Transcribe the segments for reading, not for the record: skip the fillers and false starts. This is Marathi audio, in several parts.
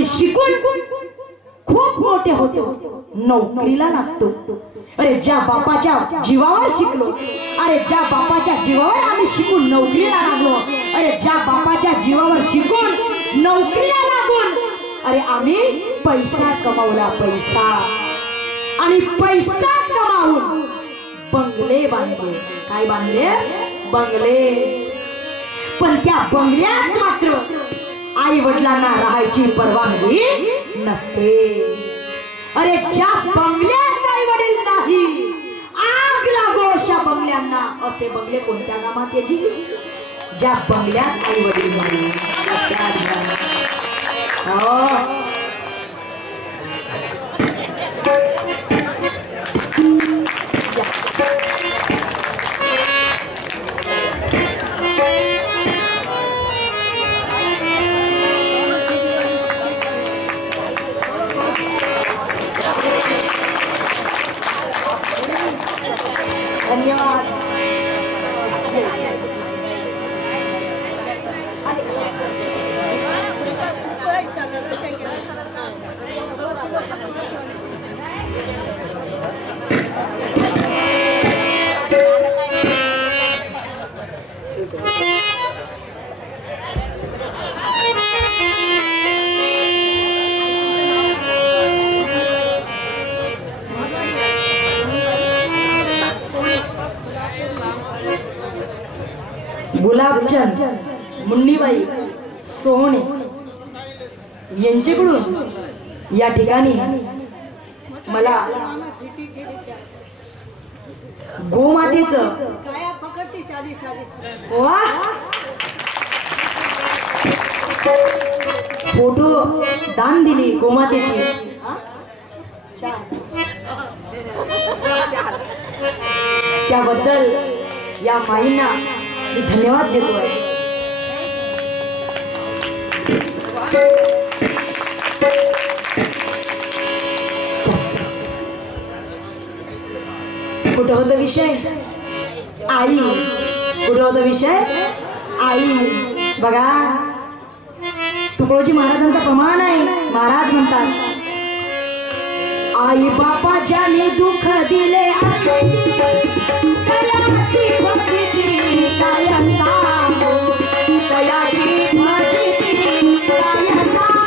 आम्ही शिकून खूप मोठे होतो, नोकरीला लागतो। अरे ज्या बापाच्या जीवावर शिकलो, अरे ज्या बापाच्या जीवावर आम्ही शिकून नोकरीला लागलो, अरे ज्या बापाच्या जीवावर शिकून नोकरीला लागून अरे आम्ही पैसा कमावला, पैसा, आणि पैसा कमावून बंगले बांधले। काय बांधले? बंगले। पण त्या बंगल्यात मात्र आई वडिलांना राहायची परवानगी नसते। अरे ज्या बंगल्यात आई वडील नाही, आग लागो अशा बंगल्यांना। असे बंगले कोणत्या कामाचे जी? ज्या बंगल्यात आई वडील नाही। धन्यवाद। गुलाबचंद मुन्नीबाई सोहणे यांच्याकडून या ठिकाणी मला गोमातेचं फोटो दान दिली गोमातेची। त्याबद्दल या माईंना मी धन्यवाद देतो आहे। कुठं होता विषय? आई। कुठं होता विषय? आई। बघा तुकडोजी महाराजांचा प्रमाण आहे। महाराज म्हणतात, आई बापा ज्याने दुःख दिले तयाची भक्ती काय सांगू, तयाची भक्ती काय सांगू, तयाची भक्ती काय सांगू।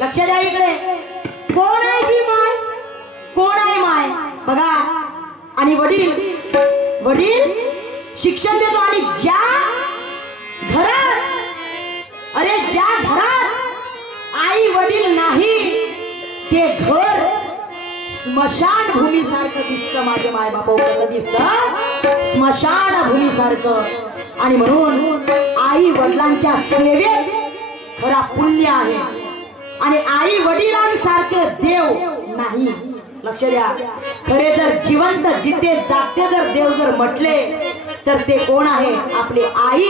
लक्ष द्या इकडे, कोण आहे जी माय? कोण आहे माय? बघा, आणि वडील शिक्षण देतो, आणि ज्या घरात, अरे ज्या घरात आई वडील नाही ते घर स्मशान भूमी सारखं दिसतं। माझे माय बाप कसं दिसतं? स्मशान भूमी सारखं। आणि म्हणून आई वडिलांच्या सेवेत खरा पुण्य आहे, आणि आई वडिलांसारखे देव नाही। लक्ष द्या, खरे जर जिवंत जिते जागते जर देव जर म्हटले तर ते कोण आहे? आपली आई,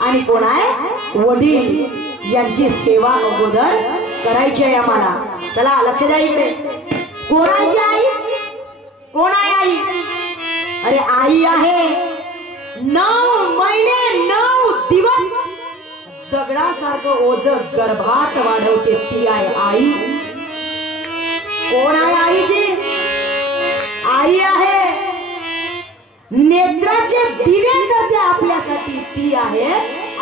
आणि कोण आहे? वडील। यांची सेवा अगोदर करायची आहे आम्हाला। चला लक्ष द्या इकडे, कोणाची आई? कोण आहे आई? अरे आई आहे 9 महिने 9 दिवस दगडासारखं ओझ गर्भात वाढवते, ती आहे आई। कोण आहे आईची? आई आहे नेत्राचे दिवे करते आपल्यासाठी, ती आहे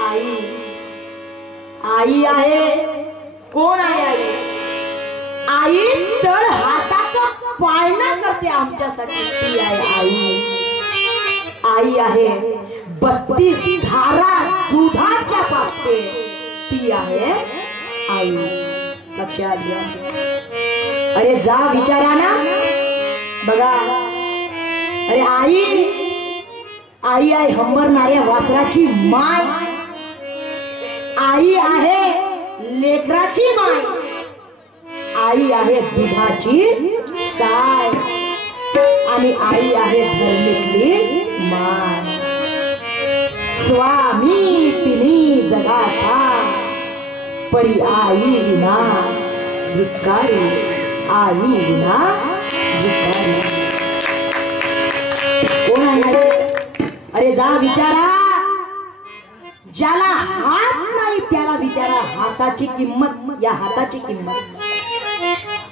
आई। आई आहे, कोण आहे आई? आई तळ हाताचा पाळणा करते आमच्यासाठी, ती आहे आई। आई आहे 32 धारा दुधाच्या पाजते, ती आहे आई। लक्षात घ्या। अरे जा विचारा ना, बघा, अरे आई आहे हंबरणाऱ्या वासराची माय, आई आहे लेकराची माय, आई आहे दुधाची साय, आणि आई आहे धरणीतली माय स्वामी तिन्ही जगाचा परी आई विना भिकारी आई विना भिकारी कोण आहे अरे जा विचारा ज्याला हात नाही त्याला विचारा हाताची किंमत या हाताची किंमत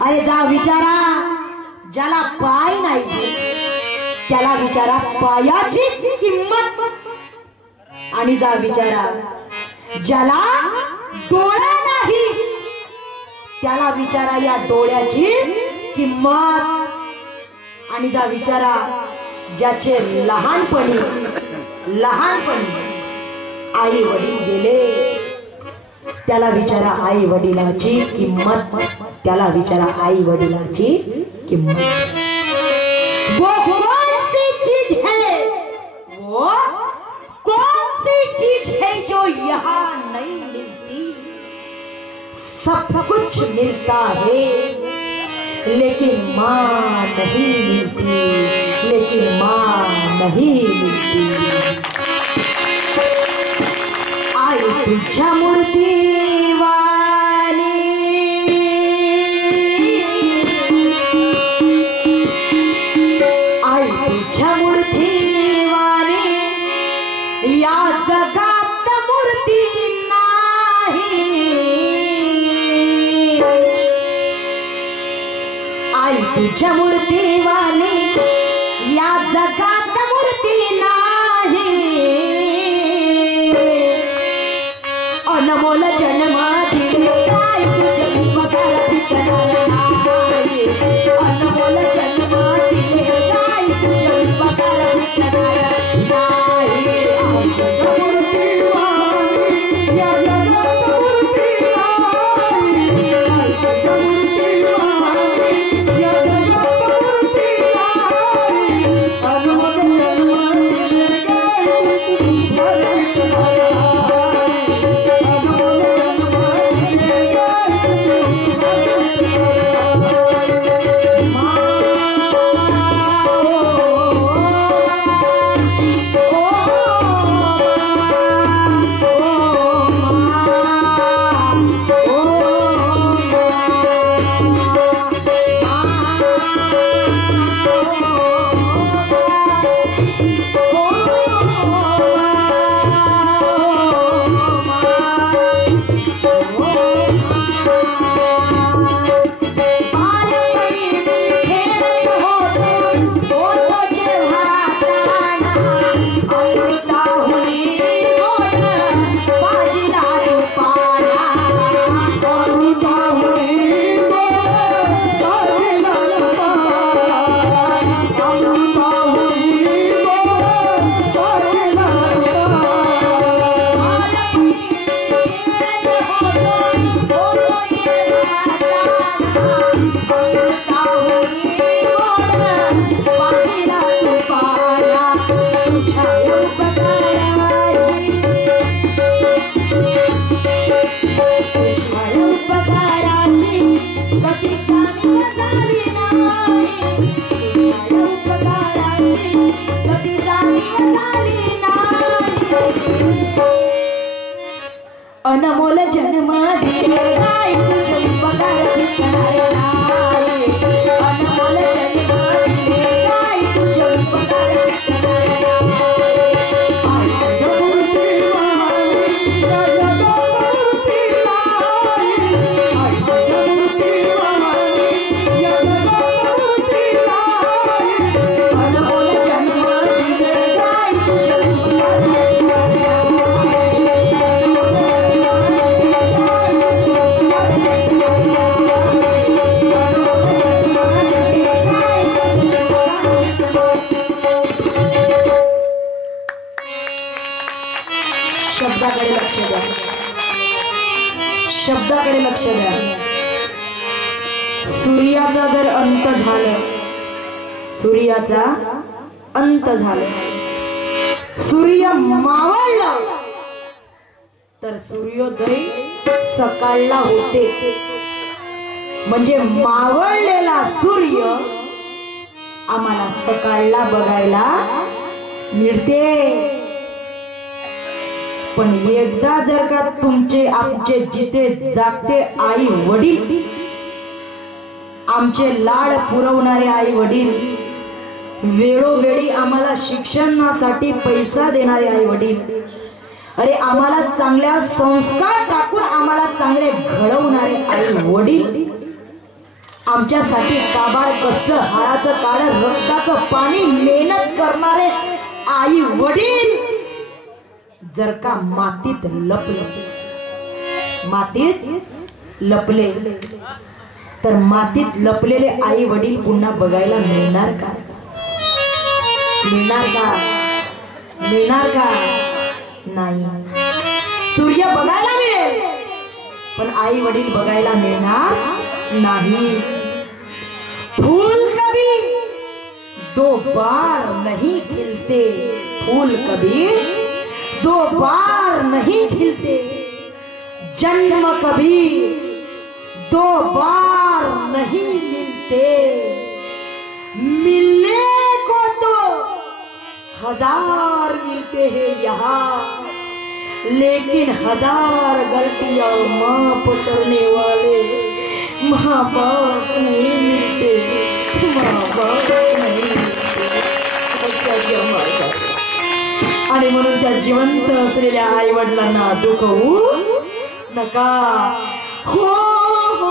अरे जा विचारा ज्याला पाय नाही त्याला विचारा पायाची किंमत आणि जा विचारा ज्याला डोळा नाही त्याला विचारा या डोळ्याची किंमत आणि जा विचारा ज्याचे लहानपणी आई वडील गेले त्याला विचारा आई वडिलाची किंमत त्याला विचारा आई वडिलाची किंमत वो कौन सी चीज है वो कौन सी चीज है जो यहाँ नहीं मिलती सब कुछ मिलता है लेकिन माँ नहीं मिलती लेकिन माँ नहीं मिलती आई तुझ्या मूर्ती वाणी आई तुझ्या मूर्ती वाणी या जगात मूर्ती नाही आई तुझ्या मूर्ती वाणी या जगात मूर्ती नाही अनमोल जन्म दिले काय तुझे उपकार करणार नाही अनमोल जन्म दिले काय तुझे उपकार करणार नाही मूर्ती वाणी या जगात मूर्ती नाही मूर्ती वाणी या जगात मूर्ती नाही अनमोल जन्म दिले काय तुझे उपकार अनमोल जन्म दिले काय तुझे उपकार करणार नाही अनमोल जन्म दिले काय तुझे उपकार करणार शब्दाकडे लक्ष द्या सूर्याचा जर अंत झाला सूर्याचा अंत झाला सूर्य मावळला तर सूर्योदय सकाळला होते म्हणजे मावळलेला सूर्य आम्हाला सकाळला बघायला मिळते, पण एकदा जर का तुमचे आमचे जिथे जागते आई वडील, आमचे लाड पुरवणारे आई वडील, वेळोवेळी आम्हाला शिक्षणासाठी पैसा देणारे आई वडील, अरे आम्हाला चांगल्या संस्कार टाकून आम्हाला चांगले घडवणारे आई वडील, आमच्यासाठी काबाड कष्ट, हाडाचं काढ, रक्ताचं पाणी, मेहनत करणारे आई वडील जर का मातीत लपले तर मातीत लपलेले आई वडील पुन्हा बघायला मिळणार का? मिळणार का? नाही. सूर्य बघायला मिळेल, पण आई वडील बघायला मिळणार नाही. फूल कभी दो बार नहीं खिलते, फूल कभी दो बार नहीं खिलते, जन्म कभी दो बार नहीं मिलते, मिलने को तो हजार मिलते हैं यहाँ, लेकिन हजार गलतियां माफ करने वाले माँ बाप नहीं मिलते, माँ बाप नहीं मिलते. आणि म्हणून त्या जिवंत असलेल्या आई वडिलांना दुखवू नका. हो हो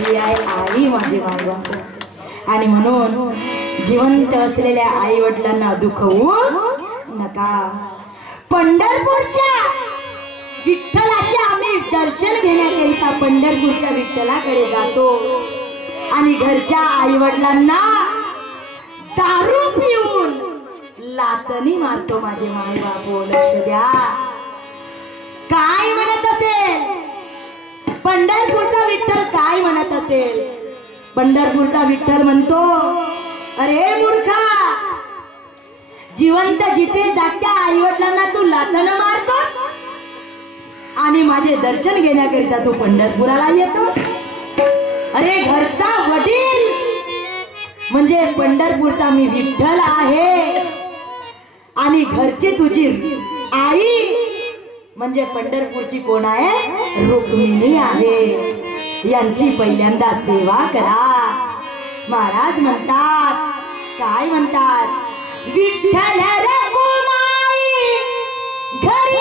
ही आहे आई माझे मायबाप आणि म्हणून जिवंत असलेल्या आई वडिलांना दुखवू नका। पंढरपूरच्या विठ्ठलाचे आम्ही दर्शन घेण्याकरिता पंढरपूरच्या विठ्ठलाकडे जातो आणि घरच्या आई वडिलांना दारू पिऊन लातनी मारतो माझे माय बापू। लक्ष द्या काय म्हणत असेल पंढरपूरचा विठ्ठल, काय म्हणत असेल पंढरपूरचा विठ्ठल म्हणतो, अरे मूर्खा, जिवंत जिथे जागत्या आई वडिलांना तू लातन मारतोस आणि माझे दर्शन घेण्याकरिता तू पंढरपुराला येतोस। अरे घरचा वडील म्हणजे पंढरपूरचा मी विठ्ठल आहे आणि घरची तुझी आई म्हणजे पंढरपूरची कोण आहे, रुक्मिणी आहे। यांची पहिल्यांदा सेवा करा। महाराज म्हणतात, काय म्हणतात, विठ्ठल रघुमाई घरी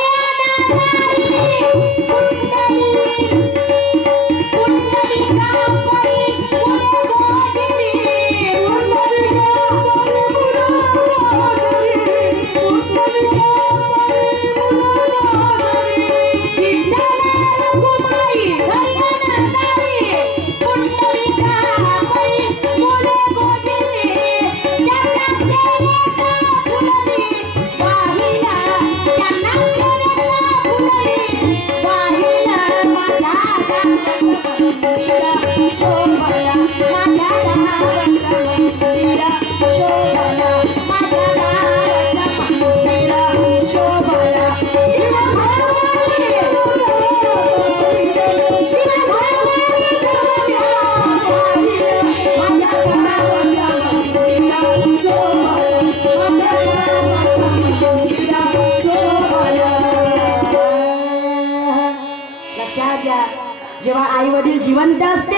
जेव्हा आई वडील जिवंत असते,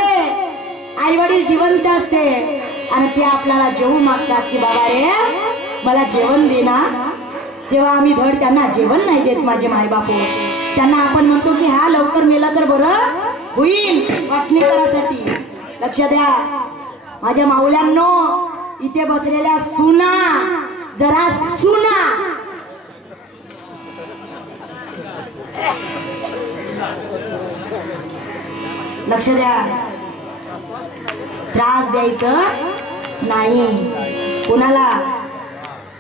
आई वडील जिवंत असते आणि ते आपल्याला जेवू मागतात की बाबा रे मला जेवण दे ना, तेव्हा आम्ही धड त्यांना जेवण नाही देत माझे मायबापू। त्यांना आपण म्हणतो की हा लवकर मेला तर बरं होईल वाटणी करासाठी। लक्ष द्या माझ्या माऊल्यांनो, इथे बसलेल्या सुना जरा सुना लक्ष द्या, त्रास द्यायचं नाही कोणाला।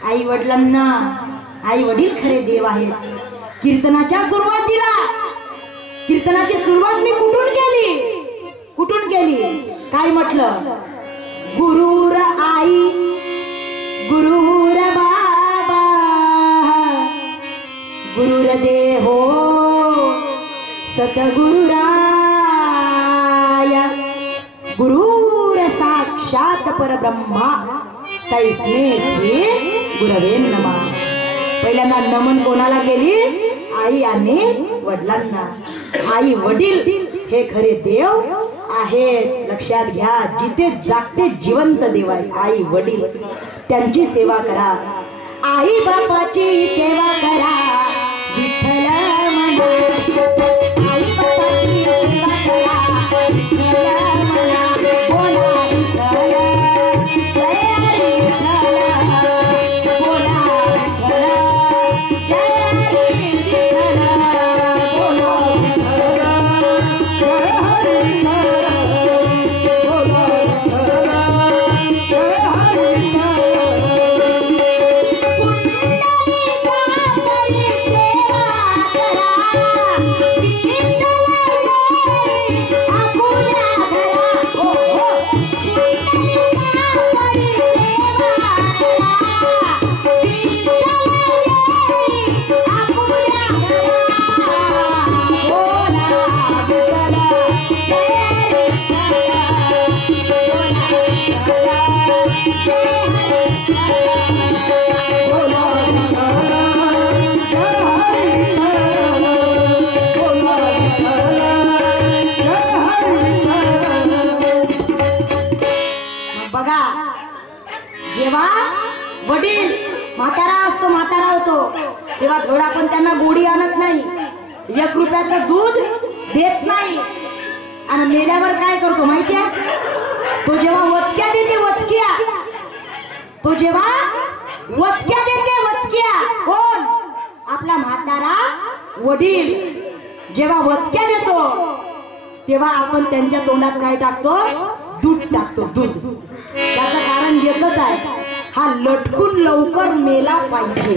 आई वडिलांना, आई वडील खरे देव आहेत। कीर्तनाच्या सुरुवातीला, कीर्तनाची सुरुवात मी कुठून केली, काय म्हटलं, गुरुर आई गुरुर बाबा गुरुर देहो सतगुरुरा गुरुर साक्षात परब्रह्मा तैस्मे श्री गुरवे नमः। पहिल्यांदा नमन कोणाला केली, आई आणि वडिलांना। आई वडील हे खरे देव आहेत, लक्षात घ्या। जिथे जागते जिवंत देव आहे आई वडील, त्यांची सेवा करा। आई बापाची सेवा करा विठ्ठल म्हणा, आई बापाची सेवा करा विठ्ठल म्हणा, बोला विठ्ठल जय हरी विठ्ठल, बोला विठ्ठल जय हरी विठ्ठल, बोला विठ्ठल जय हरी विठ्ठल, बोला विठ्ठल जय हरी वडील म्हातारा असतो, म्हातारा होतो तेव्हा थोडा पण त्यांना गोडी आणत नाही, 1 रुपयाचं दूध देत नाही। आणि मेल्यावर काय करतो माहितीये? तो जेव्हा वचक्या देते वचक्या, तो जेव्हा वचक्या देते वचक्या, कोण? आपला म्हातारा वडील जेव्हा वचक्या देतो तेव्हा आपण त्यांच्या तोंडात काय टाकतो? दूध टाकतो, दूध. त्याचं कारण एकच आहे, हा लटकून लवकर मेला पाहिजे.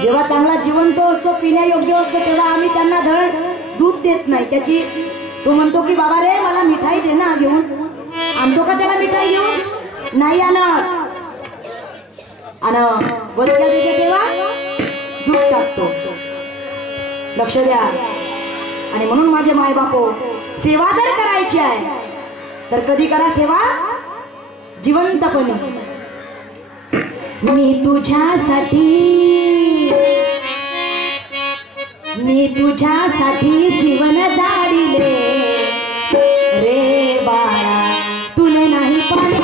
जेव्हा चांगला जिवंत असतो, पिण्यायोग्य असतो, तेव्हा आम्ही त्यांना धड दूध देत नाही. त्याची तो म्हणतो की बाबा रे मला मिठाई दे ना घेऊन. आणतो का त्याला मिठाई घेऊन? नाही आणत. आणि वचक्या देते तेव्हा दूध टाकतो. लक्ष द्या. आणि म्हणून माझे माय बापो, सेवा जर करायची आहे तर कधी करा सेवा? जिवंतपणे. मी तुझ्यासाठी जीवन जाडिले रे बाळा, तुने नाही पाणी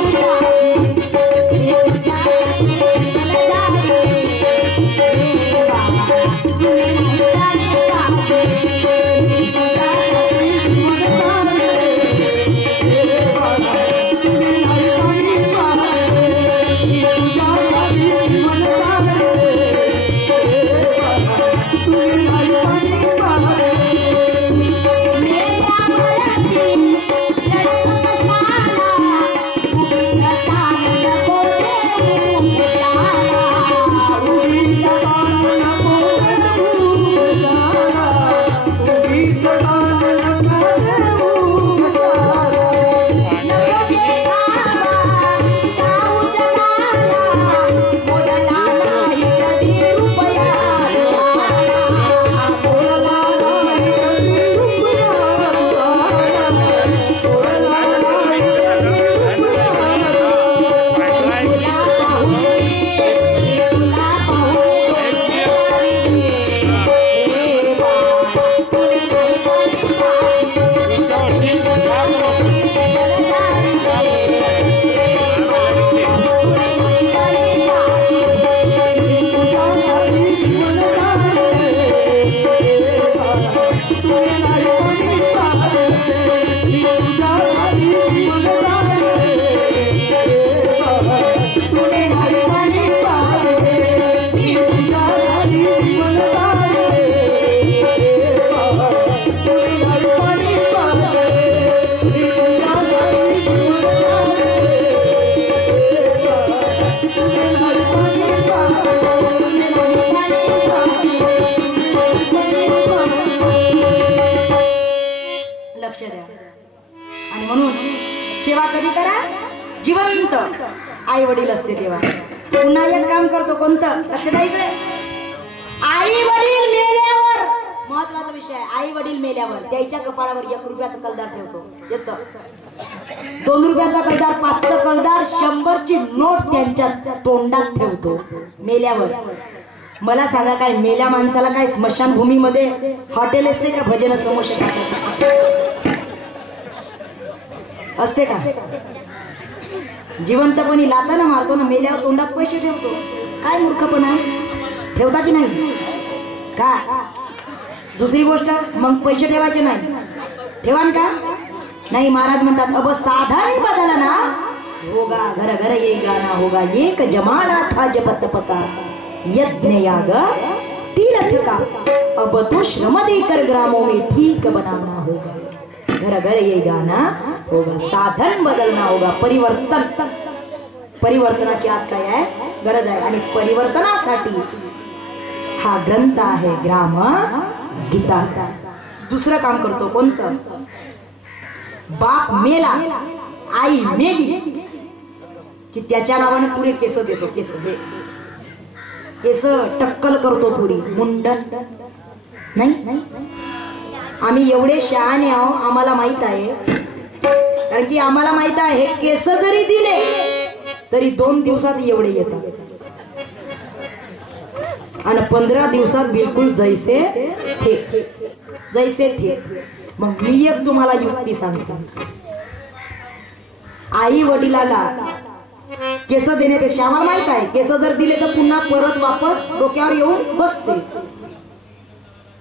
जिवंत आई वडील असते तेव्हा. पुन्हा एक काम करतो, कोणतं? लक्ष द्या इकडे. आई वडील मेल्यावर महत्वाचा विषय आहे. आई वडील मेल्यावर त्याच्या कपाळावर 1 रुपयाचा कलदार ठेवतो. येतं 2 रुपयाचा कलदार, 5चा कलदार, 100ची नोट त्यांच्या तोंडात ठेवतो मेल्यावर. मला सांगा, काय मेल्या माणसाला काय स्मशानभूमीमध्ये हॉटेल असते का? भजन समोसे असते का? जिवंतपणी लाताना मारतो ना, मेल्यावर तोंडात पैसे ठेवतो. काय मूर्खपणा, ठेवता की नाही का? दुसरी गोष्ट, मग पैसे ठेवायचे नाही, ठेवान का? नाही. महाराज म्हणतात, अब साधन बदला ना होगा, घर घर ये गाना होगा, एक जमाना था जब तपका यज्ञ याग तीर्थ का, अब तो श्रम देकर ग्रामों में ठीक बनाना होगा. घर घर ये गाना होगा, साधन बदलना होगा. परिवर्तनाची आज काय आहे? गरज आहे. आणि परिवर्तनासाठी हा ग्रंथ आहे ग्राम गीता. दुसरं काम करतो, कोणतं? बाप मेला, आई मेली की त्याच्या नावाने पुरे केस देतो. केस टक्कल करतो, पुरी मुंडन नाही. आम्ही एवढे शहाणे आहो, आम्हाला माहित आहे. कारण की आम्हाला माहित आहे, केस जरी दिले तरी 2 दिवसात एवढे येतात आणि 15 दिवसात बिलकुल जैसे थे. मग मी एक तुम्हाला युक्ती सांगतो. आई वडिलाला केस देण्यापेक्षा आम्हाला माहित आहे, केस जर दिले तर पुन्हा परत वापस डोक्यावर येऊन बसते.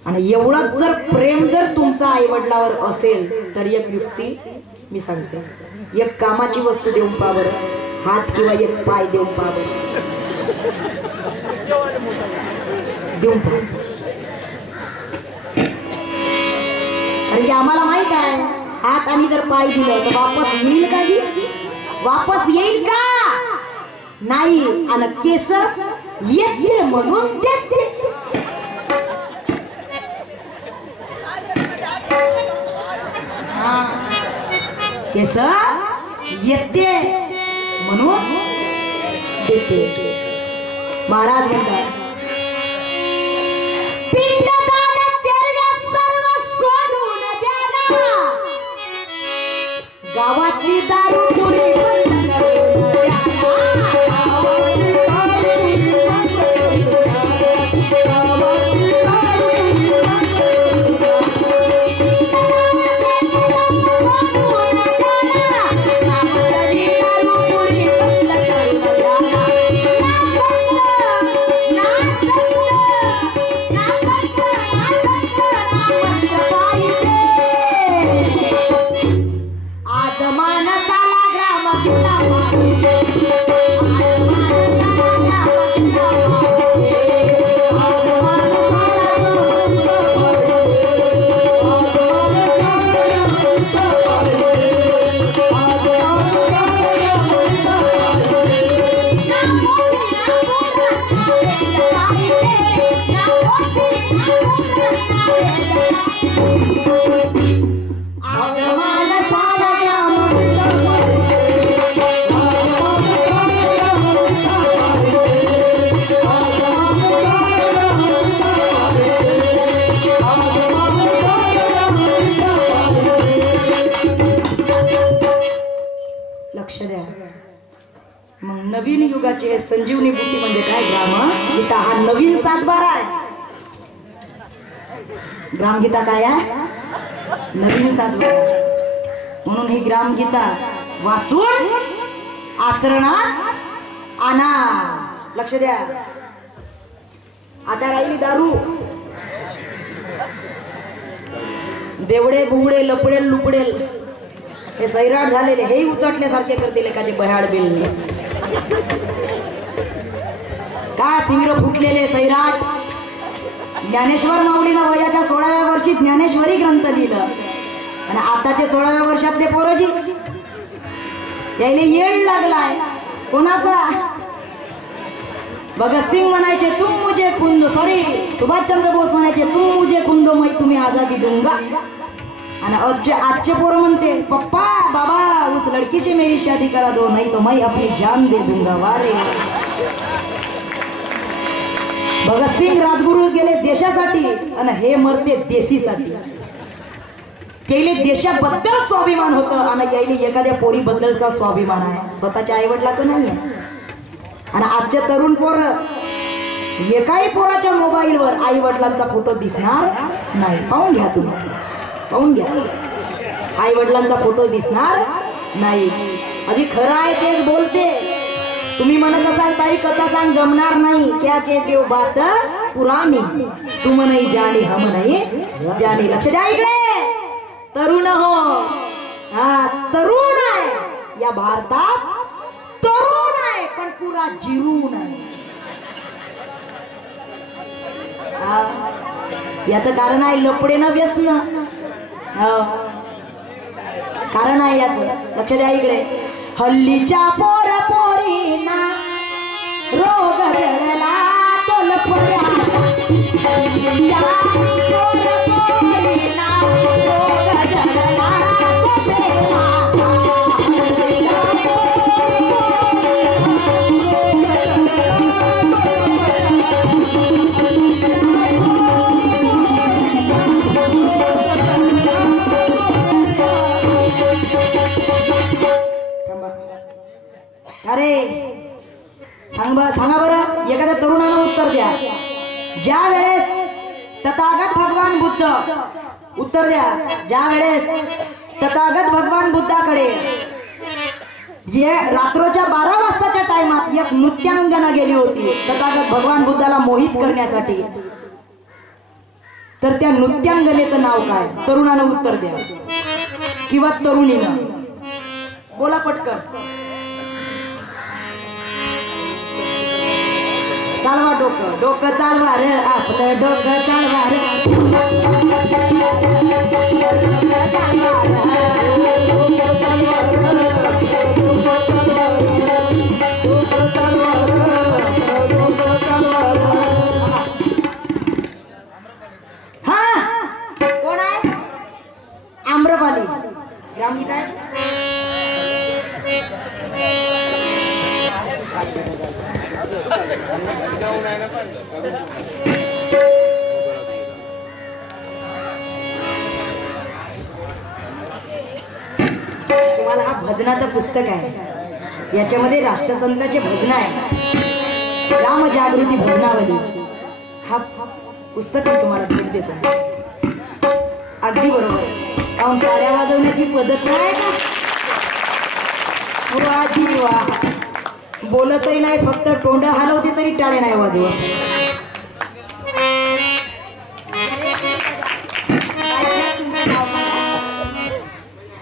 आणि एवढं जर प्रेम जर तुमचा आई वडिलावर असेल तर एक युक्ती मी सांगते, एक कामाची वस्तू देऊन पहा बरं, हात किंवा एक पाय देऊन पहा बरं, देऊन पहा. कारण की आम्हाला माहित आहे हात आणि जर पाय दिलं तर वापस येईल का जी, वापस येईल का नाही. आणि केस येते म्हणून देते. केस येते म्हणून देते. महाराज म्हणतात पिंडदान तेरव्या सर्व सोडून द्याला, गावातली दारू पुरी बंद करून नवीन युगाचे संजीवनी बुद्धी म्हणजे काय, ग्रामगीता हा नवीन सातबारा आहे. ग्रामगीता काय आहे, नवीन सातबारा. म्हणून ही ग्रामगीता वाचून आचरणात आणा. लक्ष द्या. आता राहिली दारू, बेवडे बुगडे लपडेल लुपडेल हे सैराट झालेले हे उचटल्यासारखे करतील एकाचे बहाड बेलने. का सिंगर फुटलेले सैराट. ज्ञानेश्वर माऊलीनं वयाच्या 16व्या वर्षी ज्ञानेश्वरी ग्रंथ लिहिलं आणि आताचे 16व्या वर्षातले पोरजी यायले येड लागलाय. कोणाचा? भगतसिंग म्हणायचे तुम मुझे कुंदो, सॉरी सुभाषचंद्र बोस म्हणायचे तुम मुझे कुंदो मैं तुम्हें आजादी दूंगा. आणि आजचे पोरं म्हणते पप्पा बाबा उस लड़की से मेरी शादी करा दो नहीं तो मैं अपनी जान दे दूंगा. वारे भगतसिंग राजगुरु गेले देशासाठी आणि हे मरते देशीसाठी. त्याला देशाबद्दल स्वाभिमान होतं आणि यायला एखाद्या पोरीबद्दलचा स्वाभिमान आहे, स्वतःच्या आई वडिलाचं नाहीये. आणि आजचे तरुण पोर एकाही पोराच्या मोबाईलवर आई वडिलांचा फोटो दिसणार नाही. पाहून घ्या तुम्ही, पाहून घ्या. आई वडिलांचा फोटो दिसणार नाही. आधी खरं आहे तेच बोलते. तुम्ही म्हणत असाल ताई कथा सांग, जमणार नाही. क्या कहते हो बात पुराणी, तुम नाही जाणी हम नाही जाणी. लक्ष द्या इकडे. तरुण हो, हा तरुण आहे या भारतात, तरुण आहे पण पुरा जिरून आहे. याचं कारण आहे लपडेनं व्यसन. कारण आहे याच. लक्ष द्या इकडे. हल्लीच्या पोर पोरीना रोग जळला तो लपड्या. हल्लीच्या पोर पोरीना रोग जळला तो प्रेमा. अरे सांगा बरं एखाद्या तरुणानं उत्तर द्या. ज्या वेळेस तथागत भगवान बुद्ध, उत्तर द्या, ज्या वेळेस तथागत भगवान बुद्धाकडे जे रात्रोच्या 12 वाजताच्या टाइमात एक नृत्यांगना गेली होती तथागत भगवान बुद्धाला मोहित करण्यासाठी. तर त्या नृत्यांगनेचं नाव काय? तरुणानं उत्तर द्या किंवा तरुणीनं. बोला पटकन. चालवा डोकं, डोकं चालवा रे, आपलं डोकं चालवा रे. हा कोण आहे? आम्रपाली. ग्रामगीत आहे. तुम्हाला हा भजनाचं पुस्तक आहे. याच्यामध्ये राष्ट्रसंताचे भजन आहे. राम जागृती भजनावली हा पुस्तक तुम्हाला भेट देतो. अगदी बरोबर. कारण टाळ्या वाजवण्याची पद्धत नाही का? वा जी वा. बोलतही नाही, फक्त तोंड हलवते तरी टाळे नाही वाजवत.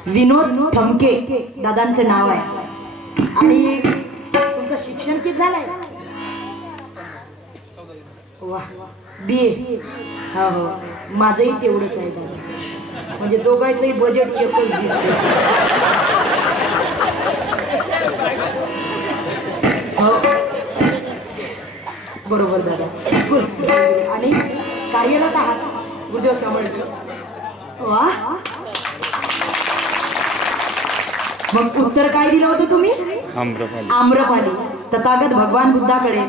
विनोद ठमके दादांचं नाव आहे. आणि तुमचं शिक्षण किती झालंय? वा BA. हो हो, माझंही तेवढंच आहे दादा. म्हणजे दोघांचंही बजेट एकच दिसते. हो बरोबर दादा. आणि कार्यरत आहात गुरुदेव समर्थ. वा. मग उत्तर काय दिलं होतं तुम्ही? आम्रपाली. आम्रपाली. तथागत भगवान बुद्धाकडे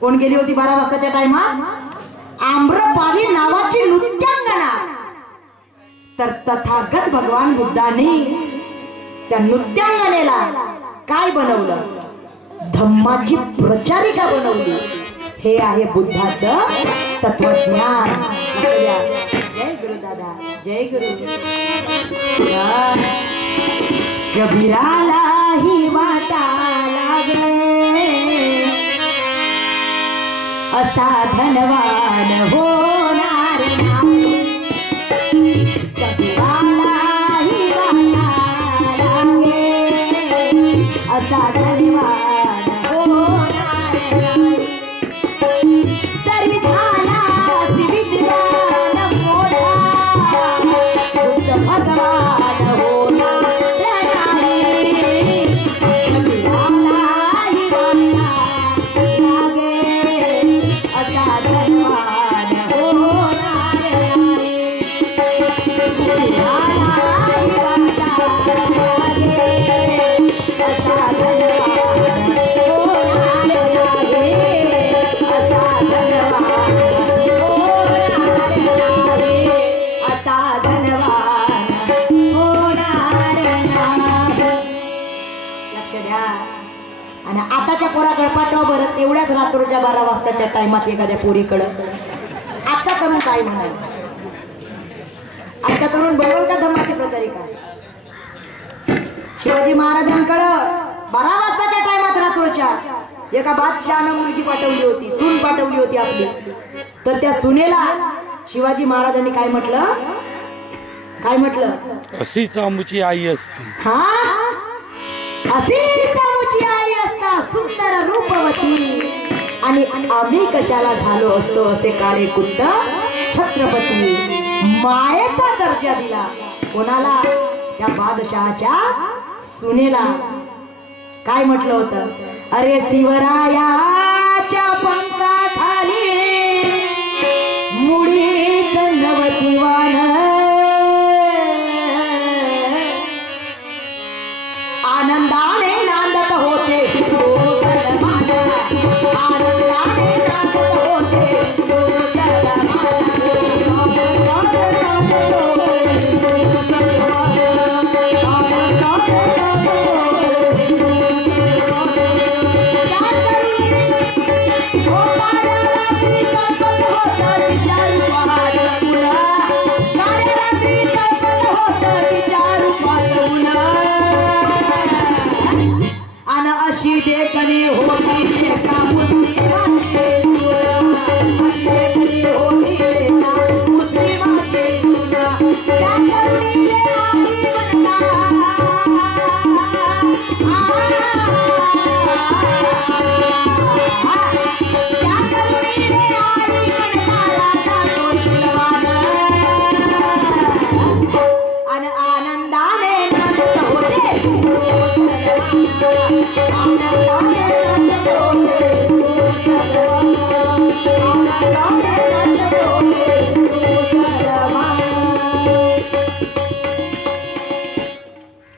कोण गेली होती 12 वाजताच्या टाइमात? आम्रपाली नावाची नृत्यांगना. तर तथागत भगवान बुद्धांनी त्या नृत्यांगनेला काय बनवलं? धम्माची प्रचारिका बनवली. हे आहे बुद्धाचं तत्वज्ञान. जय गुरु दादा, जय गुरु. कबीरालाही वाटा लागे असा धनवान होणार नाही. कबीरालाही वाटा लागे असा धनवान होणार नाही. जरी झाला विद्वान मोठा बुद्ध भगवान होणार. आणि आताच्या पोराकडे पाठवा बरं. तेवढ्याच रात्रीच्या 12 वाजताच्या टाइमात एखाद्या पोरीकडं. आजचा तरुण काय म्हणाल? आजचा तरुण बरोबर का धम्माची प्रचारिका? शिवाजी महाराजांकडं 12 वाजताच्या टाइमात रात्रीच्या एका बादशहानं मुलगी पाठवली होती, सून पाठवली होती आपली. तर त्या सुनेला शिवाजी महाराजांनी काय म्हटलं? काय म्हटलं? अशीच आमची आई असते. हा, अशीच आमची आई असता सुंदर रूपवती. आणि आम्ही कशाला झालो असतो असे काळे कुट्ट छत्रपती. मायेचा दर्जा दिला कोणाला? त्या बादशहाच्या सुनेला. काय म्हटलं होतं? अरे शिवरायाच्या पंखाखाली मुळीच नवती वाण. आनंदाने नांदत होते सलमान. आनंदाने नांदत होते सलमान.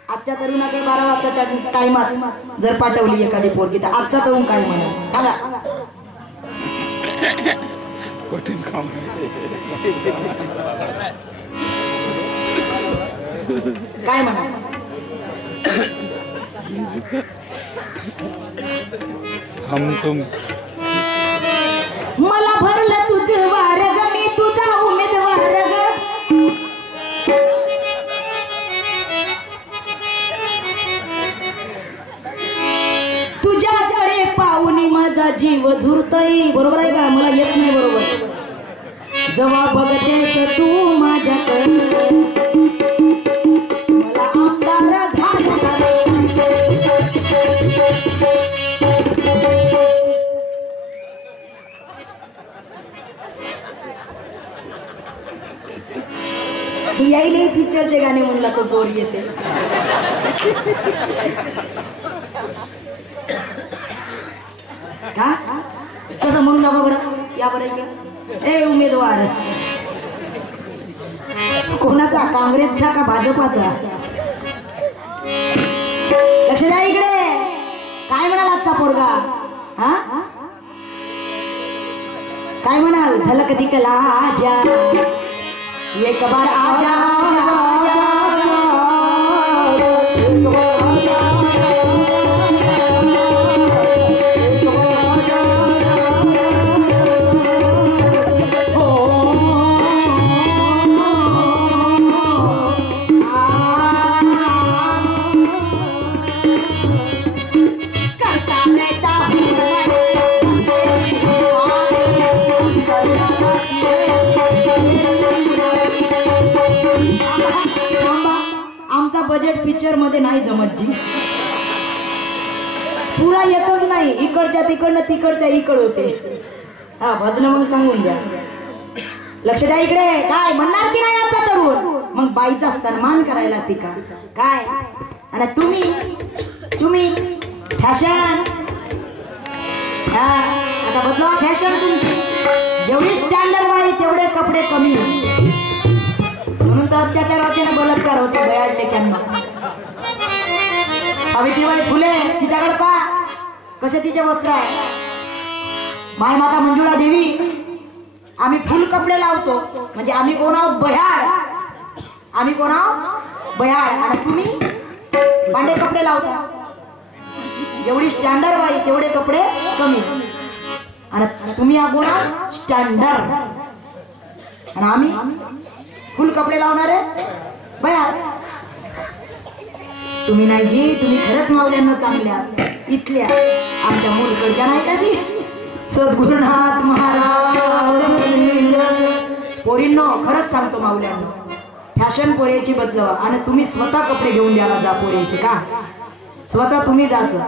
आजच्या तरुणाकडे 12 वाजता टाइमात जर पाठवली एखादी पोरगी तर आजचा तरुण काय म्हणा सांगा. कठीण काम काय म्हणा. हम तुम मला भरलं तुझं वार ग मी तुझा उमेदवार ग. तुझ्याकडे पाहुणी माझा जीव झुरतय. बरोबर आहे का. मला येत नाही बरोबर. जेव्हा बघतेस तू माझ्याकडे मला आमदार झाला. यायले पिक्चरचे गाणे म्हणला तो जोर येते. का कसं म्हणून दाखवा बरं. या बरं इकडं. ए उमेदवार कोणाचा काँग्रेसचा का भाजपाचा. लक्ष द्या इकडे. काय म्हणाल आजचा पोरगा. हा काय म्हणाल. झलक दिखला आजा एक बार आजा बजेट पिक्चर मध्ये नाही जमत जी. पुरा येतच नाही. इकडच्या तिकडनं तिकडच्या इकड होते. हा भजन मग सांगून द्या. लक्ष द्या इकडे. काय म्हणणार की नाही आजचा तरुण. मग बाईचा सन्मान करायला शिका. काय आणि तुम्ही फॅशन. आता बदला फॅशन तुमची. जेवढी स्टँडर्ड बाई तेवढे कपडे कमी. म्हणून तर अत्याचार होते ना बलात्कार होते बयाडले त्यांना. सावित्रीबाई फुले तिच्याकडे पा कसे तिचे वस्त्र आहे. माय माता मंजुळा देवी. आम्ही फुल कपडे लावतो म्हणजे आम्ही कोण आहोत बह्याड. आम्ही कोण आहोत बह्याड. आणि तुम्ही भांडे कपडे लावता. जेवढी स्टँडर्ड बाई तेवढे कपडे कमी. आणि तुम्ही कोण आहोत स्टँडर्ड. आणि आम्ही फुल कपडे लावणारे बया. तुम्ही नाही जी. तुम्ही खरंच मावल्यांना चांगल्या इथल्या आमच्या मूलकडच्या नाही का जी. सद्गुरुनाथ महाराज. पोरींनो खरंच सांगतो मावल्यांना फॅशन पोऱ्याची बदलवा. आणि तुम्ही स्वतः कपडे घेऊन द्यायला जा पोऱ्याचे. का स्वतः तुम्ही जायचं.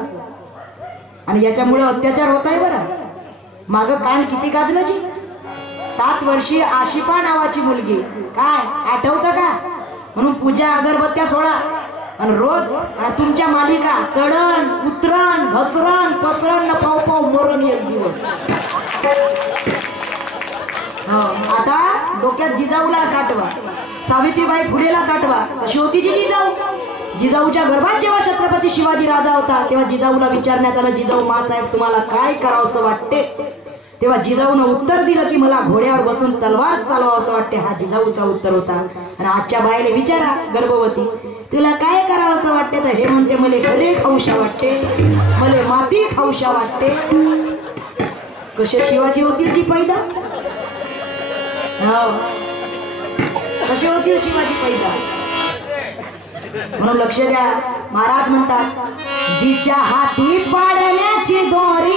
आणि याच्यामुळे अत्याचार होत आहे बरं. माग कान किती गाजलं जी. 7 वर्षीय आशिफा नावाची मुलगी. काय आठवतं का. म्हणून पूजा अगरबत्त्या सोडा आणि रोज तुमच्या मालिका चढण उतरण घसरण पसरण न पाव पाव मरून एक दिवस. आता डोक्यात जिजाऊला साठवा. सावित्रीबाई फुलेला साठवा. कशी होती जी जिजाऊ. जिजाऊच्या गर्भात जेव्हा छत्रपती शिवाजी राजा होता तेव्हा जिजाऊला विचारण्यात आलं जिजाऊ मासाहेब तुम्हाला काय करावंसं वाटते. तेव्हा जिजाऊनं उत्तर दिलं की मला घोड्यावर बसून तलवार चालवा असं वाटते. हा जिजाऊचा उत्तर होता. आणि आजच्या बाईला विचारा गर्भवती तुला काय करावं असं वाटते. तर हे म्हणते मले घरे खाऊशा वाटते. मले माती खाऊशा वाटते. कसे शिवाजी होतील जी पैदा. कसे होतील शिवाजी पैदा. म्हणून लक्ष द्या. महाराज म्हणतात जिच्या हाती पाडण्याची दोरी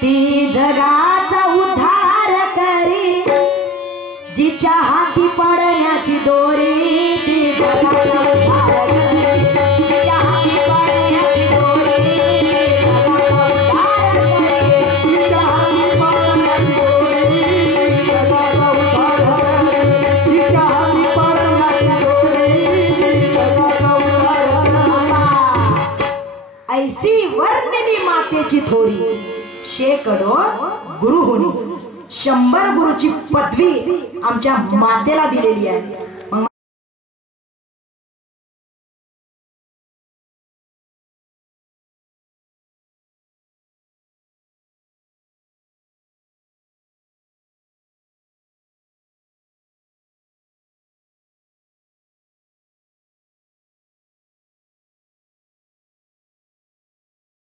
ती जगाचा उद्धार करी. जिच्या हाती पाडण्याची दोरी ती जगाचा उद्धार करी. जिच्या हाती पाडण्याची दोरी जगाचा उद्धार करी. जिच्या हाती पाडण्याची दोरी जगाचा उद्धार करी. जिच्या हाती पाडण्याची दोरी जगाचा उद्धार करी. शेकडो गुरु होणे 100 गुरुची पदवी आमच्या मातेला दिलेली आहे.